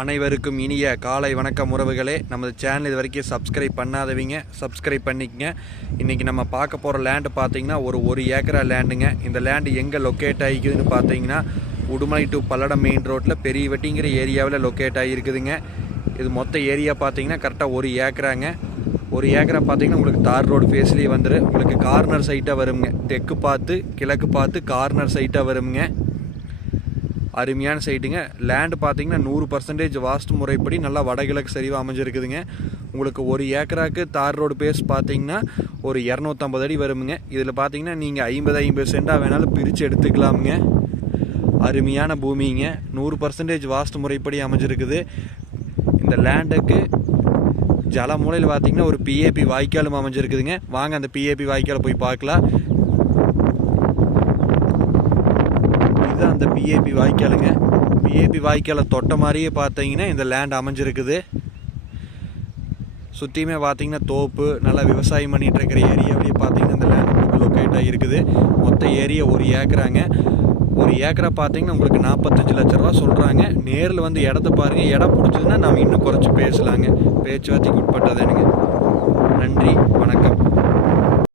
அனைவருக்கும் இனிய காலை வணக்கம் உறவுகளே. நமது சேனல் இது வரைக்கும் சப்ஸ்கிரைப் பண்ணாதவங்க சப்ஸ்கிரைப் பண்ணிக்கங்க. இன்றைக்கி நம்ம பார்க்க போகிற லேண்டு பார்த்தீங்கன்னா ஒரு ஏக்கரா லேண்டுங்க. இந்த லேண்டு எங்கே லொக்கேட் ஆகிக்குதுன்னு பார்த்தீங்கன்னா உடுமலை டு பல்லடம் மெயின் ரோட்டில் பெரிய வெட்டிங்கிற ஏரியாவில் லொக்கேட் ஆகியிருக்குதுங்க. இது மொத்த ஏரியா பார்த்தீங்கன்னா கரெக்டாக 1 ஏக்கராங்க. 1 ஏக்கரா பார்த்தீங்கன்னா உங்களுக்கு தார் ரோடு ஃபேஸ்லேயே வந்துடும். உங்களுக்கு கார்னர் சைட்டாக வருங்க. தெற்கு பார்த்து கிழக்கு பார்த்து கார்னர் சைட்டாக வருங்க. அருமையான சைட்டுங்க. லேண்டு பார்த்தீங்கன்னா 100% வாஸ்து முறைப்படி நல்லா வடகிழக்கு சரிவாக அமைஞ்சிருக்குதுங்க. உங்களுக்கு 1 ஏக்கராக்கு தார் ரோடு பேஸ் பார்த்தீங்கன்னா ஒரு 250 அடி வருமுங்க. இதில் பார்த்தீங்கன்னா நீங்கள் 50 சென்டாக வேணாலும் பிரித்து எடுத்துக்கலாமுங்க. அருமையான பூமிங்க. 100% வாஸ்து முறைப்படி அமைஞ்சிருக்குது. இந்த லேண்டுக்கு ஜல மூலையில் பார்த்தீங்கன்னா ஒரு பிஏபி வாய்க்காலும் அமைஞ்சிருக்குதுங்க. வாங்க அந்த பிஏபி வாய்க்காலை போய் பார்க்கலாம். அந்த பிஏபி வாய்க்காலுங்க. பிஏபி வாய்க்காலை தொட்ட மாதிரியே பார்த்தீங்கன்னா இந்த லேண்ட் அமைஞ்சிருக்குது. சுற்றியுமே பார்த்தீங்கன்னா தோப்பு நல்லா விவசாயம் பண்ணிகிட்டு இருக்கிற ஏரியாவிலேயே பார்த்தீங்கன்னா இந்த லேண்ட் உங்களுக்கு லொக்கேட் ஆகிருக்குது. மொத்த ஏரியா 1 ஏக்கராங்க. 1 ஏக்கரா பார்த்தீங்கன்னா உங்களுக்கு 45 லட்ச ரூபா சொல்கிறாங்க. நேரில் வந்து இடத்த பாருங்கள். இடம் பிடிச்சதுன்னா நம்ம இன்னும் குறைச்சி பேசலாங்க. பேச்சுவார்த்தைக்கு உட்பட்டதானுங்க. நன்றி, வணக்கம்.